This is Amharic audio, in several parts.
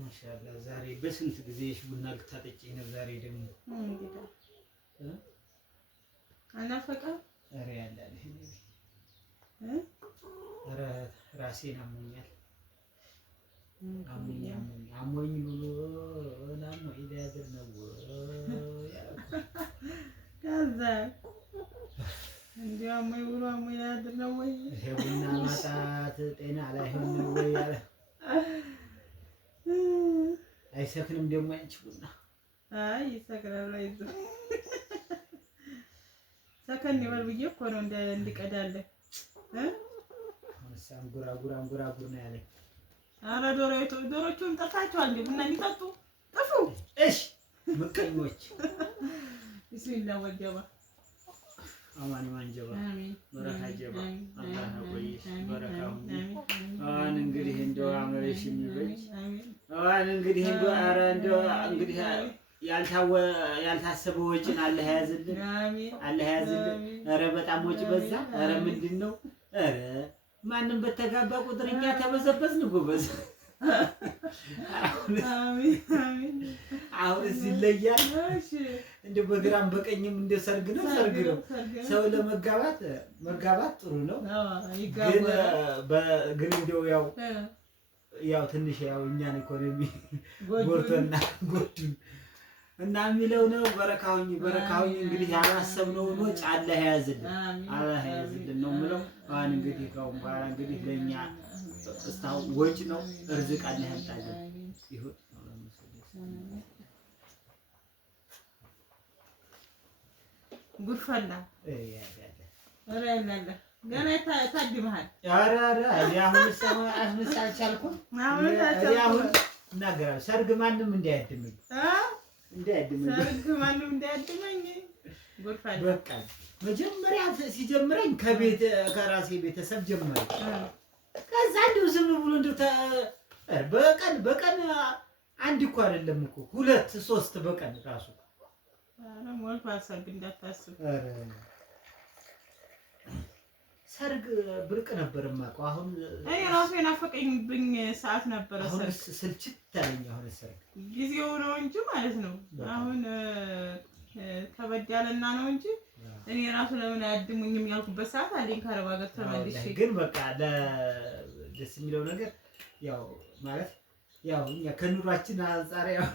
ማሻአላህ ዛሬ በስንት ጊዜሽ ቡና ልታጠጪኝ ነው? ዛሬ ደግሞ አናፈቀም። ኧረ ያላል ኧረ ራሴን አሞኛል። አሞኝ ብሎ ናሞ ኢዳያድር ነው ከዛ እንዲያው አሞኝ ብሎ አሞኝ ኢዳያድር ነው ወይ ይሄ ቡና ማጣት ጤና ላይሆን ነው ወይ ያለ አይሰክንም ደግሞ አንቺ ቡና አይ ይሰክራል። አይዞህ ሰከን ይበል ብዬሽ እኮ ነው እንዲቀዳለህ አንጎራጉር ነው ያለኝ። ኧረ ዶሮቹን ጠፋቸዋል እንዴ? ቡና እንዲጠጡ ጠፉ። እሺ ምቀኞች ቢስሚላህ ወጀባ አማን ማንጀባ በረካ ጀባ አላህ ያቆይሽ በረካው አን እንግዲህ እንደው አመረሽ የሚበጅ አን እንግዲህ እንደው ኧረ እንደው እንግዲህ ያልታሰበ ወጪን አላህ ያዝልን። አሜን አላህ ያዝልን። ኧረ በጣም ወጪ በዛ። ኧረ ምንድነው? ኧረ ማንም በተጋባ ቁጥር እኛ ተበዘበዝን ጎበዝ። አሜን አሜን። አሁንስ ይለያል። እሺ እንደው በግራም በቀኝም እንደ ሰርግ ነው። ሰው ለመጋባት ጥሩ ነው። ግን እንደው ያው ትንሽ ያው እኛን ኢኮኖሚ ጎርቶና ጎዱን እና የሚለው ነው። በረካውኝ እንግዲህ ያላሰብነውን ወጭ አላህ ያዝልን ነው የምለው። አሁን እንግዲህ ካሁን በኋላ እንግዲህ ለእኛ እስካሁን ወጭ ነው እርዝቅ አላህ ያምጣልን። ይሁን ጉድፈላ ኧረ ያላለ ገና ታድመሃል። ኧረ አሁን አስመሳ አልቻልኩም። አሁን እናገራለሁ። ሰርግ ማንም እንዳያድመኝ ሰርግ ማንም እንዳያድመኝ። በቃ መጀመሪያ ሲጀምረኝ ከራሴ ቤተሰብ ጀመረ። ከዛ እንደው ዝም ብሎ እንደው በቀን አንድ እኮ አይደለም እኮ 2 3 በቀን ራሱ ኧረ ሞልቷ ሰርግ እንዳታስብ። ሰርግ ብርቅ ነበር የማውቀው። አሁን እኔ ራሱ የናፈቀኝብኝ ሰዓት ነበረ። ሰርግ ስልችት አለኝ። አሁን ሰርግ ጊዜው ነው እንጂ ማለት ነው። አሁን ከበድ ያለና ነው እንጂ እኔ ራሱ ለምን አያድሙኝም ያልኩበት ሰዓት አለኝ። ከአረብ ሀገር ተመልሼ ግን በቃ ደስ የሚለው ነገር ያው ማለት ያው እኛ ከኑሯችን አንፃር ያው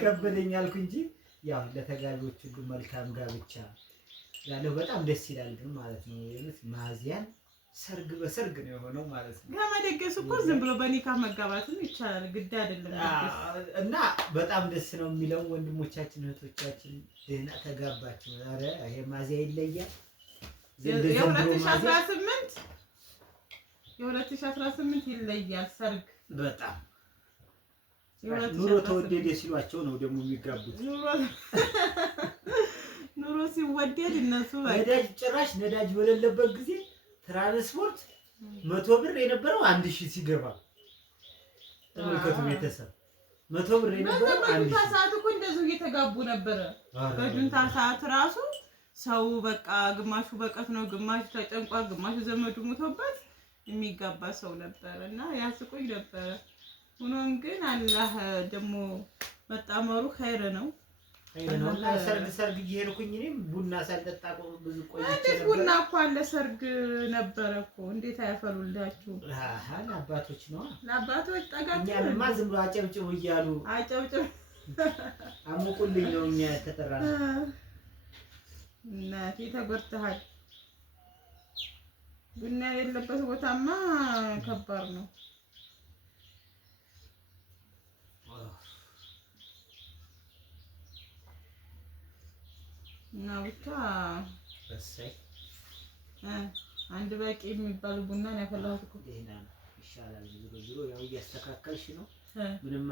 ከበደኝ አልኩ እንጂ ያው ለተጋቢዎች ሁሉ መልካም ጋብቻ ያለው በጣም ደስ ይላል። ግን ማለት ነው ማዚያን ሰርግ በሰርግ ነው የሆነው ማለት ነው። ከመደገስ እኮ ዝም ብሎ በኒካህ መጋባትም ይቻላል፣ ግድ አይደለም። እና በጣም ደስ ነው የሚለው። ወንድሞቻችን እህቶቻችን ደህና ተጋባችሁ። ኧረ ይሄ ማዚያ ይለያል። የ2018 ይለያል ሰርግ በጣም ኑሮ ተወደደ ሲሏቸው ነው ደግሞ የሚጋቡት። ኑሮ ሲወደድ እነሱ ነዳጅ ጭራሽ ነዳጅ በሌለበት ጊዜ ትራንስፖርት 100 ብር የነበረው 1000 ሲገባ ተመልከቱ። ቤተሰብ 100 ብር የነበረው 1000 ሰዓት እኮ እንደዚሁ እየተጋቡ ነበረ። በጁንታ ሰዓት ራሱ ሰው በቃ ግማሹ በቀት ነው፣ ግማሹ ተጨንቋል፣ ግማሹ ዘመዱ ሞቶበት የሚጋባ ሰው ነበር እና ያስቆይ ነበረ። ሆኖም ግን አላህ ደግሞ መጣመሩ ኸይር ነው። ሰርግ እየሄድኩኝ እኔም ቡና ሳልጠጣ ብዙ ቆይቼ ነበር። ቡና እኮ አለ ሰርግ ነበረ እኮ እንዴት አያፈሉላችሁ? ለአባቶች ነው። ለአባቶች ጠጋችሁ። እኛማ ዝም ብሎ አጨብጭቡ እያሉ አሙቁልኝ ነው እኛ የተጠራነው። እናቴ ተጎድተሃል። ቡና የሌለበት ቦታማ ከባድ ነው። እና ብቻ አንድ በቂ የሚባል ቡና ነው ያፈላሁት እኮ። ደህና ነው ይሻላል። ዞሮ ያው እያስተካከልሽ ነው። ምንም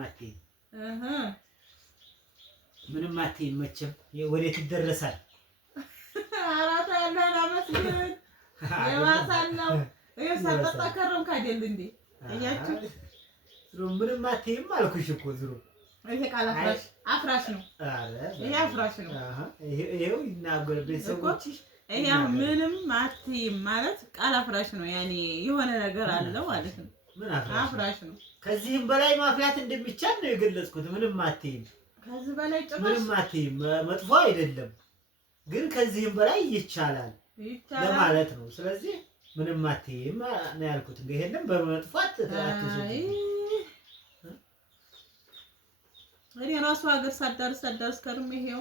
አትይም መቼም ወዴት ይደረሳል። አራታ ያለህን አመስግን። የማሳን ነው። ይኸው ሳልጠጣ ከረምክ አይደል እንዴ? እያችሁ ዝሮ ምንም አትይም አልኩሽ እኮ ዝሮ ይሄ ቃል አፍራሽ ነው። ይሄ አፍራሽ ነው። ይሄው ይናገር ቤተሰቦችሽ ይሄ ምንም አትይም ማለት ቃል አፍራሽ ነው። ያኔ የሆነ ነገር አለ ማለት ነው። ምን አፍራሽ ነው። ከዚህም በላይ ማፍላት እንደሚቻል ነው የገለጽኩት። ምንም አትይም፣ ከዚህ በላይ ጭራሽ ምንም አትይም። መጥፎ አይደለም ግን ከዚህም በላይ ይቻላል ለማለት ነው። ስለዚህ ምንም አትይም ነው ያልኩት። ይሄንን በመጥፎ አትወስጂ። እኔ ራሱ ሀገር ሳዳርስ ከርም ይሄው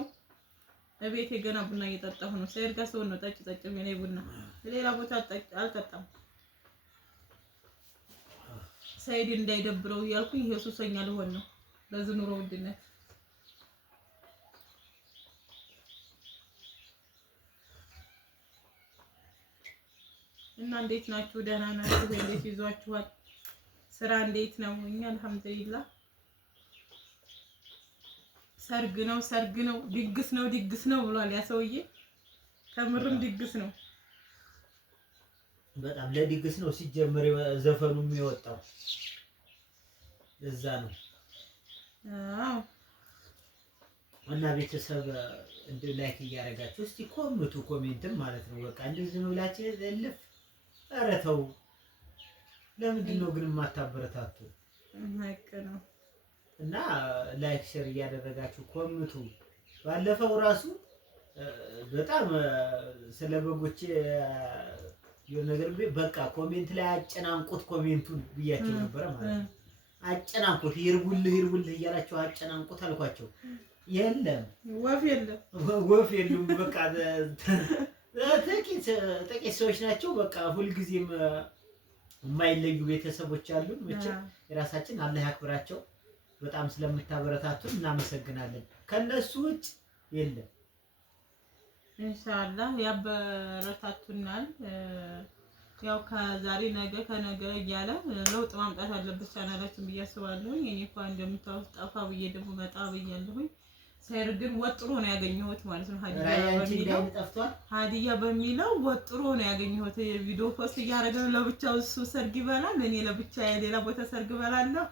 እቤቴ ገና ቡና እየጠጣሁ ነው። ሰይድ ጋር ሰው ነው ጠጭ የሚለኝ ቡና ሌላ ቦታ አልጠጣም። ሰይድ እንዳይደብረው እያልኩኝ ይሄ ሱሰኛ ልሆን ነው ለዚህ ኑሮ ውድነት። እና እንዴት ናችሁ? ደህና ናችሁ? እንዴት ይዟችኋል? ስራ እንዴት ነው? እኛ አልሐምዱሊላህ። ሰርግ ነው ድግስ ነው ብሏል ያ ሰውዬ። ከምርም ድግስ ነው። በጣም ለድግስ ነው ሲጀመር ዘፈኑ የሚወጣው እዛ ነው። አዎ። እና ቤተሰብ እንደው ላይክ እያደረጋችሁ እስቲ ኮሜንትም ማለት ነው። በቃ እንደዚህ ነው ብላችሁ እልፍ። ኧረ ተው፣ ለምንድን ነው ግን የማታበረታቱ? ሀቅ ነው። እና ላይክ ሼር እያደረጋችሁ ኮምቱ። ባለፈው ራሱ በጣም ስለ በጎቼ የሆነ ነገር በቃ ኮሜንት ላይ አጨናንቁት ኮሜንቱን ብያቸው ነበረ ማለት ነው። አጨናንቁት ይርቡልህ እያላችሁ አጨናንቁት አልኳቸው። የለም ወፍ የለም። በቃ ጥቂት ሰዎች ናቸው። በቃ ሁልጊዜም የማይለዩ ቤተሰቦች አሉን። መቼም የራሳችን አላህ ያክብራቸው። በጣም ስለምታበረታቱን እናመሰግናለን። ከነሱ ውጭ የለም። ኢንሻአላህ ያበረታቱናል። ያው ከዛሬ ነገ ከነገ እያለ ለውጥ ማምጣት አለበት ቻናላችን ብዬ አስባለሁ። እኔ እንኳን እንደምታውቁ ጠፋ ብዬ ደግሞ መጣ ብያለሁኝ። ሰይር ግን ወጥሮ ነው ያገኘሁት ማለት ነው። ሀዲያ በሚለው ወጥሮ ነው ያገኘሁት። ቪዲዮ ፖስት እያደረገ ለብቻው እሱ ሰርግ ይበላል፣ እኔ ለብቻ ሌላ ቦታ ሰርግ እበላለሁ።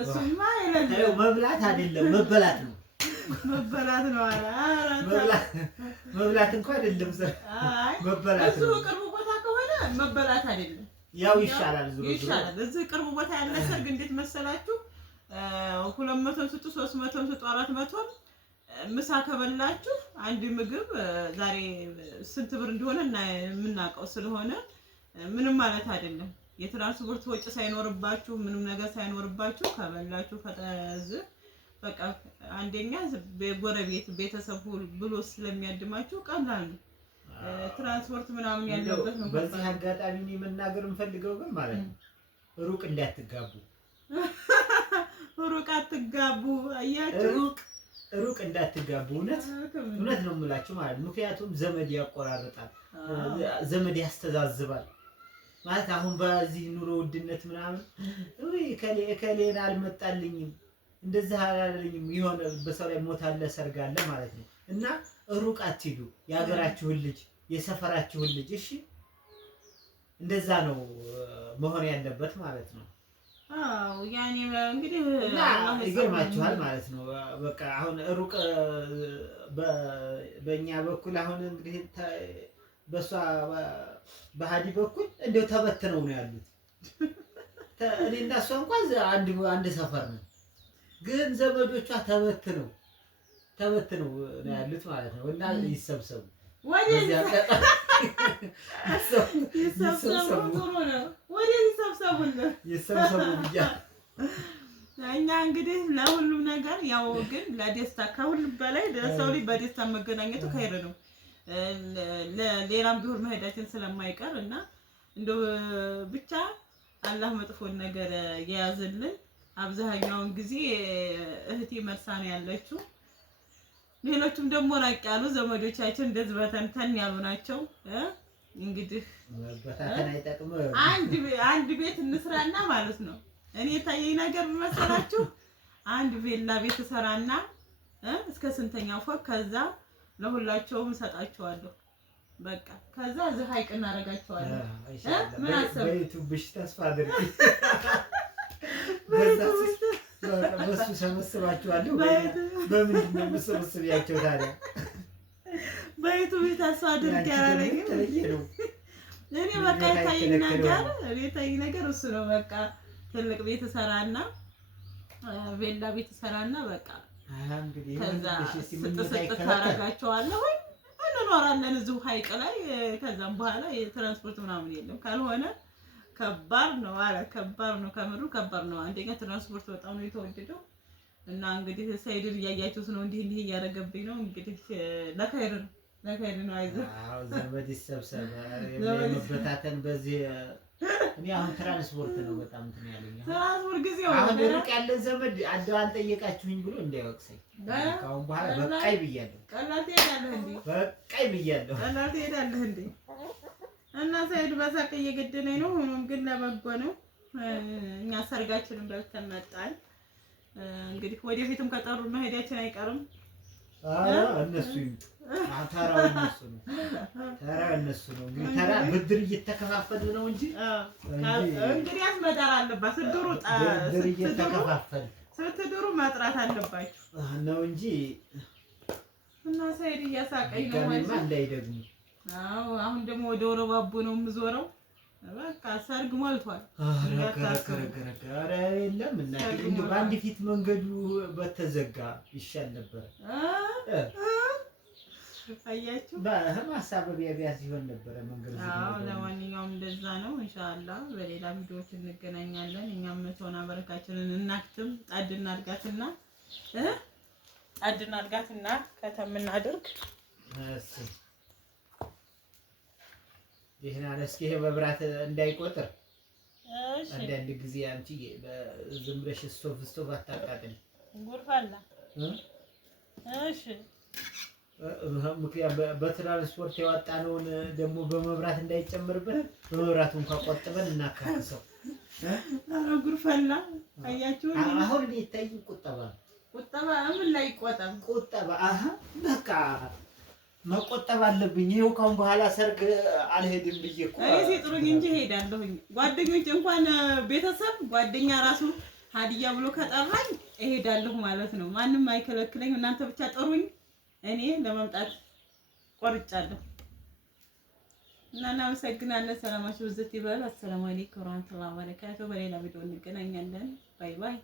እሱማ አይደለም መብላት አይደለም መበላት ነው። መበላት ነው አለ። መብላት እንኳን አይደለም መበላት ነው። እሱ ቅርብ ቦታ ከሆነ መበላት አይደለም ያው ይሻላል። ይሻላል። እዚህ ቅርብ ቦታ ያለ ሰርግ እንዴት መሰላችሁ? 200 ስጡ፣ 300 ስጡ፣ 400 ምሳ ከበላችሁ አንድ ምግብ ዛሬ ስንት ብር እንደሆነ እና የምናውቀው ስለሆነ ምንም ማለት አይደለም። የትራንስፖርት ወጪ ሳይኖርባችሁ ምንም ነገር ሳይኖርባችሁ ከበላችሁ ፈጠዝ በቃ አንደኛ ጎረቤት ቤተሰብ ብሎ ስለሚያድማችሁ ቀላል ነው። ትራንስፖርት ምናምን ያለበት ነው። በዚህ አጋጣሚ እኔ መናገር የምፈልገው ግን ማለት ነው ሩቅ እንዳትጋቡ፣ ሩቅ አትጋቡ። አያችሁ ሩቅ እንዳትጋቡ። እውነት ነው የምላችሁ ማለት ነው። ምክንያቱም ዘመድ ያቆራርጣል፣ ዘመድ ያስተዛዝባል ማለት አሁን በዚህ ኑሮ ውድነት ምናምን ከሌላ አልመጣልኝም እንደዛ አላለኝም የሆነ በሰው ላይ ሞት አለ ሰርግ አለ ማለት ነው። እና ሩቅ አትሂዱ። የሀገራችሁን ልጅ የሰፈራችሁን ልጅ እሺ፣ እንደዛ ነው መሆን ያለበት ማለት ነው። አዎ ያኔ እንግዲህ ይገርማችኋል ማለት ነው። በቃ አሁን ሩቅ በእኛ በኩል አሁን እንግዲህ በሷ በሀዲ በኩል እንደው ተበትነው ነው ያሉት። እኔ እና እሷ እንኳን አንድ ሰፈር ነው፣ ግን ዘመዶቿ ተበትነው ነው ያሉት ማለት ነው። እና ይሰብሰቡ ወዲያ ይሰብሰቡ ብያ እኛ እንግዲህ ለሁሉም ነገር ያው ግን ለደስታ ከሁሉም በላይ ለሰው ልጅ በደስታ መገናኘቱ ከይረ ነው። ለሌላም ቢሆን መሄዳችን ስለማይቀር እና እንደው ብቻ አላህ መጥፎን ነገር የያዝልን። አብዛኛውን ጊዜ እህቴ መርሳ ነው ያለችው። ሌሎችም ደግሞ ራቅ ያሉ ዘመዶቻችን እንደዚህ በተንተን ያሉ ናቸው። እንግዲህ በታተና አይጠቅምም። አንድ ቤት እንስራና ማለት ነው። እኔ ታየኝ ነገር መሰላችሁ አንድ ቬላ ቤት ሰራና እስከ ስንተኛው ፎቅ ከዛ ለሁላቸውም ሰጣቸዋለሁ። በቃ ከዛ እዚህ ሀይቅ እናደርጋቸዋለን። ምን አሰብ በዩቲዩብ ብሽ ተስፋ አድርጊ በሱ ሰበስባችኋለሁ። በምንድን ነው የምሰበስቢያቸው ታዲያ? በይቱ ቤት አስፋ አድርግ ያላለኝ ነው። እኔ በቃ የታየኝ ነገር እሱ ነው። በቃ ትልቅ ቤት እሰራና ቬላ ቤት እሰራና በቃ ከዛ ስትስጥ ታረጋቸዋለሁ። እንኖራለን እዚሁ ሐይቅ ላይ። ከዛም በኋላ የትራንስፖርት ምናምን የለም። ካልሆነ ከባድ ነው አለ። ከባድ ነው፣ ከምሩ ከባድ ነው። አንደኛ ትራንስፖርት በጣም ነው የተወደደው። እና እንግዲህ ሰይድን እያያችሁት ነው። እንዲህ እያደረገብኝ ነው። እንግዲህ ለኸይር ነው። አይዞህ ዘመድ ይሰብሰብ የመበታተን በዚህ እኔ አሁን ትራንስፖርት ነው በጣም እንትን ያለኝ። ትራንስፖርት ጊዜው አሁን ሩቅ ያለ ዘመድ አልጠየቃችሁኝ ብሎ እንዳይወቅሰኝ ከአሁን በኋላ በቃይ ብያለሁ። ቀላል ትሄዳለህ እንዴ? በቃይ ብያለሁ። ቀላል ትሄዳለህ እንዴ? እና ሰይድ በሳቅ እየገደለኝ ነው። ሆኖም ግን ለበጎ ነው። እኛ ሰርጋችንን በልተን መጣን። እንግዲህ ወደፊትም ከጠሩ መሄዳችን አይቀርም። እነሱ ተራው እነሱ ነው። እንግዲህ ተራ ብድር እየተከፋፈል ነው እንጂ እንግዲህ አስመጣር አለባት። ብድር እየተከፋፈል ስትድሩ መጥራት አለባችሁ ነው እንጂ። እና ሰይድ እያሳቀኝ ነው ማለት ነው እንዳይደግሙ። አዎ አሁን ደግሞ ወደ ወረባቡ ነው የምዞረው። በቃ ሰርግ ሞልቷል። ኧረ የለም እና እንደው በአንድ ፊት መንገዱ በተዘጋ ይሻል ነበር። አያችሁ በማሳበቢያ ቢያዝ ይሆን ነበር መንገዱ። አዎ ለማንኛውም እንደዛ ነው። ኢንሻአላህ በሌላ ቪዲዮዎች እንገናኛለን። እኛም መቶና በረካችንን እናክትም። ጣድ እናድርጋትና ከተምናድርግ እሺ ይሄን አለስኪ ይሄ መብራት እንዳይቆጥር አንዳንድ ጊዜ አንቺ ዝም ብለሽ ስቶቭ አታቃጥል። ጉርፋላ እሺ ምክንያት በትራንስፖርት ያወጣነውን ደግሞ በመብራት እንዳይጨምርበት በመብራቱ እንኳን ቆጥበን እናካክሰው። ጉርፋላ አያችሁ። አሁን ይታይ ቁጠባ ምን ላይ ቆጠብ ቁጠባ በቃ መቆጠብ አለብኝ። ይሄው ካሁን በኋላ ሰርግ አልሄድም ብዬ እኮ ሲጥሩኝ እንጂ እሄዳለሁኝ። ጓደኞች እንኳን ቤተሰብ ጓደኛ ራሱ ሀዲያ ብሎ ከጠራኝ እሄዳለሁ ማለት ነው። ማንም አይከለክለኝ። እናንተ ብቻ ጥሩኝ፣ እኔ ለመምጣት ቆርጫለሁ። እና እናመሰግናለን። ሰላማችሁ ብዝት ይበል። አሰላሙ አለይኩም ወራህመቱላሂ ወበረካቱ። በሌላ ቪዲዮ እንገናኛለን። ባይ ባይ።